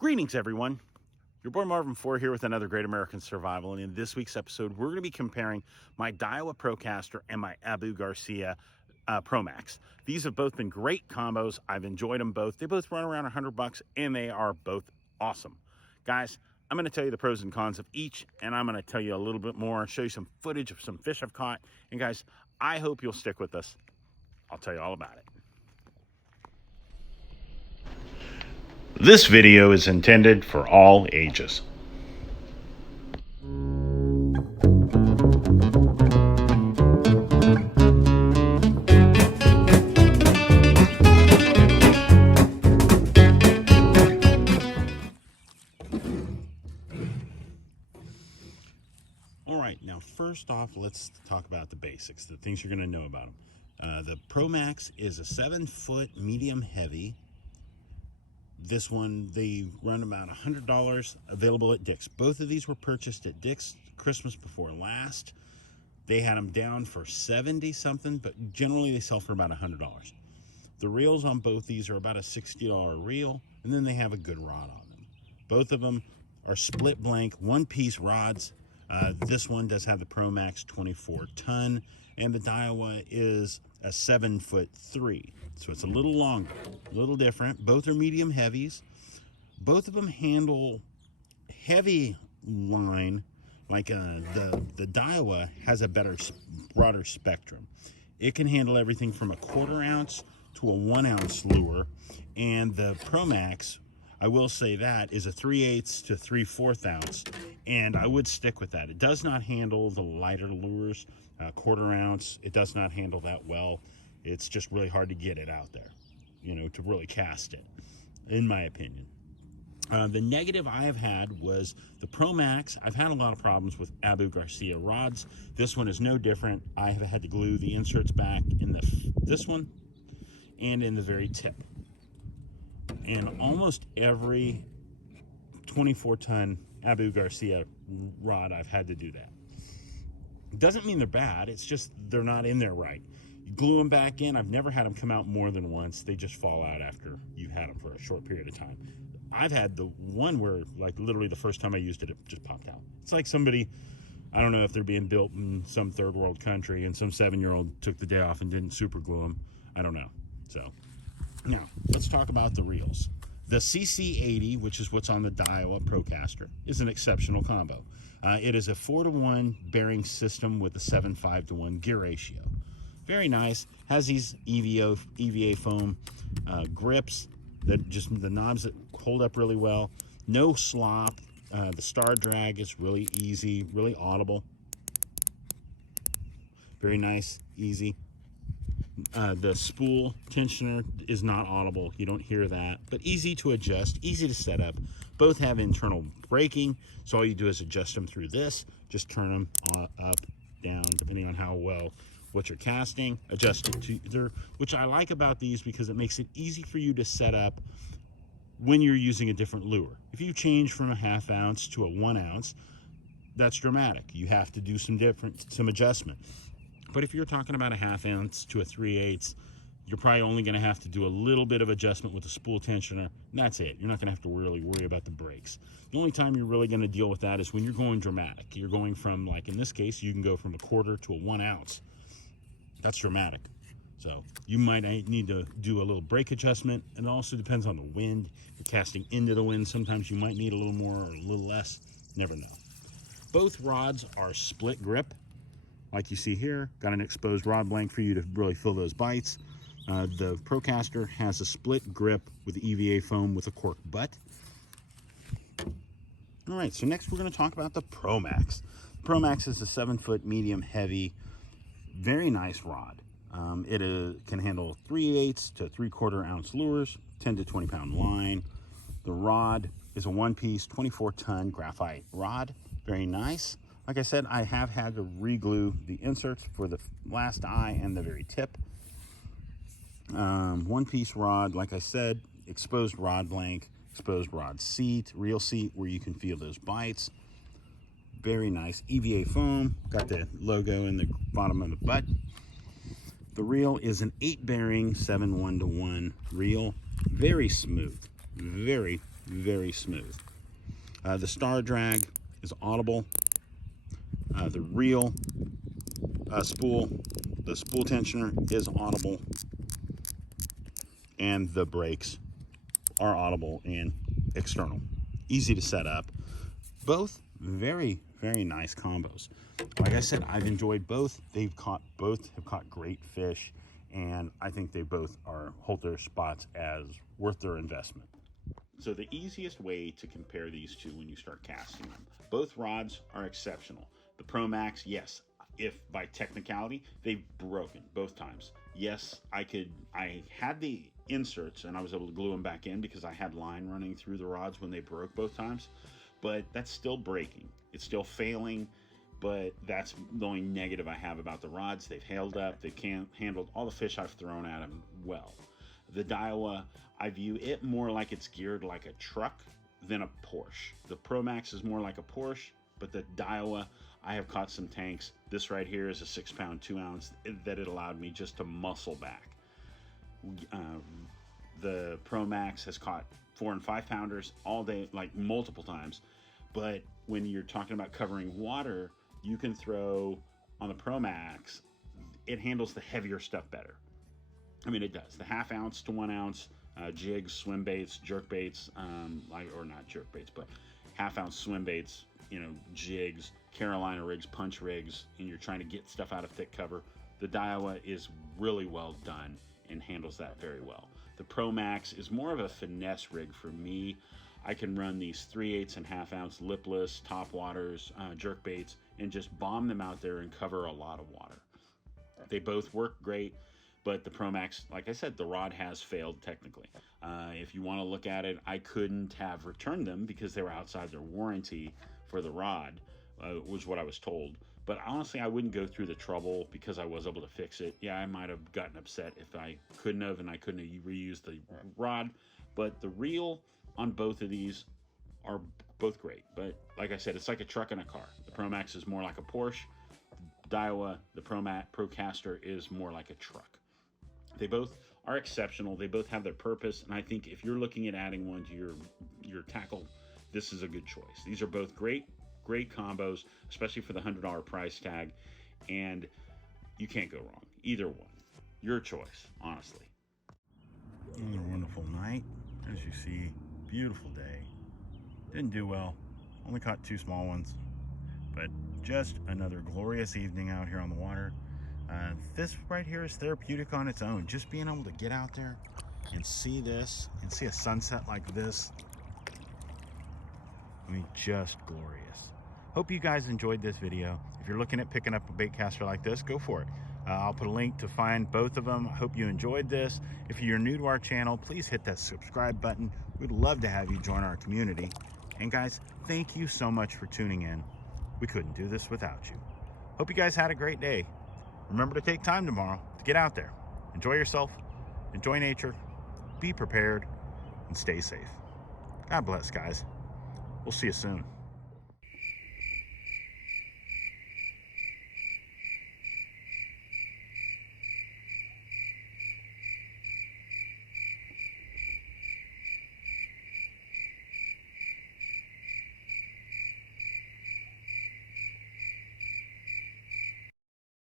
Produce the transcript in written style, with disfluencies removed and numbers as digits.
Greetings, everyone. Your boy Marvin 4 here with another Great American Survival. And in this week's episode, we're going to be comparing my Daiwa Procaster and my Abu Garcia ProMax. These have both been great combos. I've enjoyed them both. They both run around $100 and they are both awesome. Guys, I'm going to tell you the pros and cons of each, and I'm going to tell you a little bit more, show you some footage of some fish I've caught. And guys, I hope you'll stick with us. I'll tell you all about it. This video is intended for all ages. All right, now first off, let's talk about the basics, the things you're going to know about them. The ProMax is a 7-foot medium heavy. This one, they run about $100, available at Dick's. Both of these were purchased at Dick's Christmas before last. They had them down for 70 something, but generally they sell for about $100. The reels on both these are about a $60 reel, and then they have a good rod on them. Both of them are split blank, one-piece rods. This one does have the ProMax 24-ton, and the Daiwa is a 7'3". So it's a little longer, a little different. Both are medium heavies. Both of them handle heavy line, like the Daiwa has a broader spectrum. It can handle everything from a 1/4 ounce to a 1 ounce lure, and the ProMax, I will say that, is a 3/8 to 3/4 ounce, and I would stick with that. It does not handle the lighter lures, 1/4 ounce. It does not handle that well. It's just really hard to get it out there, you know, to really cast it, in my opinion. The negative I have had was the ProMax. I've had a lot of problems with Abu Garcia rods. This one is no different. I have had to glue the inserts back in this one and in the very tip. And almost every 24-ton Abu Garcia rod, I've had to do that. Doesn't mean they're bad. It's just they're not in there right. You glue them back in. I've never had them come out more than once. They just fall out after you've had them for a short period of time. I've had the one where, like, literally the first time I used it, it just popped out. It's like somebody, I don't know if they're being built in some third world country and some 7-year-old took the day off and didn't super glue them. I don't know. So now let's talk about the reels. The CC80, which is what's on the Daiwa Procaster, is an exceptional combo. It is a 4-to-1 bearing system with a 7.5-to-1 gear ratio. Very nice. Has these EVA foam grips, that just the knobs that hold up really well. No slop. The star drag is really easy, really audible. Very nice, easy. The spool tensioner is not audible. You don't hear that, but easy to adjust, easy to set up. Both have internal braking, so all you do is adjust them through this. Just turn them up, down, depending on how well what you're casting. Adjust it to either, which I like about these because it makes it easy for you to set up when you're using a different lure. If you change from a 1/2 ounce to a 1 ounce, that's dramatic. You have to do some adjustment. But if you're talking about a 1/2 ounce to a 3/8, you're probably only going to have to do a little bit of adjustment with the spool tensioner, and that's it. You're not going to have to really worry about the brakes. The only time you're really going to deal with that is when you're going dramatic. You're going from, like in this case, you can go from a 1/4 to a 1 ounce. That's dramatic. So you might need to do a little brake adjustment, and it also depends on the wind. If you're casting into the wind, sometimes you might need a little more or a little less. Never know. Both rods are split grip. Like you see here, got an exposed rod blank for you to really feel those bites. The Procaster has a split grip with EVA foam with a cork butt. All right, so next we're going to talk about the ProMax. ProMax is a 7-foot medium heavy, very nice rod. It can handle 3/8 to 3/4 ounce lures, 10 to 20 pound line. The rod is a 1-piece 24-ton graphite rod. Very nice. Like I said, I have had to re-glue the inserts for the last eye and the very tip. 1-piece rod, like I said, exposed rod blank, exposed rod seat, reel seat where you can feel those bites. Very nice. EVA foam, got the logo in the bottom of the butt. The reel is an 8-bearing 7 1-to-1 reel. Very smooth, very very smooth. The star drag is audible. The reel spool, the spool tensioner is audible, and the brakes are audible and external. Easy to set up. Both very, very nice combos. Like I said, I've enjoyed both. Both have caught great fish, and I think they both hold their spots as worth their investment. So the easiest way to compare these two when you start casting them, both rods are exceptional. The ProMax, yes, if by technicality, they've broken both times. Yes, I had the inserts and I was able to glue them back in because I had line running through the rods when they broke both times, but that's still breaking. It's still failing, but that's the only negative I have about the rods. They've held up, they've handled all the fish I've thrown at them well. The Daiwa, I view it more like it's geared like a truck than a Porsche. The ProMax is more like a Porsche, but the Daiwa, I have caught some tanks. This right here is a 6-pound, 2-ounce that it allowed me just to muscle back. The ProMax has caught 4 and 5 pounders all day, like multiple times. But when you're talking about covering water, you can throw on the ProMax, it handles the heavier stuff better. I mean, it does. The 1/2 ounce to 1 ounce jigs, swim baits, jerk baits, or not jerk baits, but 1/2 ounce swim baits, jigs, Carolina rigs, punch rigs, and you're trying to get stuff out of thick cover. The Daiwa is really well done and handles that very well. The ProMax is more of a finesse rig for me. I can run these 3/8 and 1/2 ounce lipless, top waters, jerk baits, and just bomb them out there and cover a lot of water. They both work great, but the ProMax, like I said, the rod has failed technically. If you want to look at it, I couldn't have returned them because they were outside their warranty for the rod, was what I was told. But honestly, I wouldn't go through the trouble because I was able to fix it. Yeah, I might have gotten upset if I couldn't have, and I couldn't have reused the rod. But the reel on both of these are both great. But like I said, it's like a truck and a car. The ProMax is more like a Porsche. Daiwa, the Procaster, is more like a truck. They both are exceptional. They both have their purpose, and I think if you're looking at adding one to your tackle, this is a good choice. These are both great combos, especially for the $100 price tag, and you can't go wrong. Either one. Your choice, honestly. Another wonderful night. As you see, beautiful day. Didn't do well. Only caught 2 small ones, but just another glorious evening out here on the water. This right here is therapeutic on its own. Just being able to get out there and see this and see a sunset like this, I mean, just glorious. Hope you guys enjoyed this video. If you're looking at picking up a baitcaster like this, go for it. I'll put a link to find both of them. I hope you enjoyed this. If you're new to our channel, please hit that subscribe button. We'd love to have you join our community. And guys, thank you so much for tuning in. We couldn't do this without you. Hope you guys had a great day. Remember to take time tomorrow to get out there. Enjoy yourself, enjoy nature, be prepared, and stay safe. God bless, guys. We'll see you soon.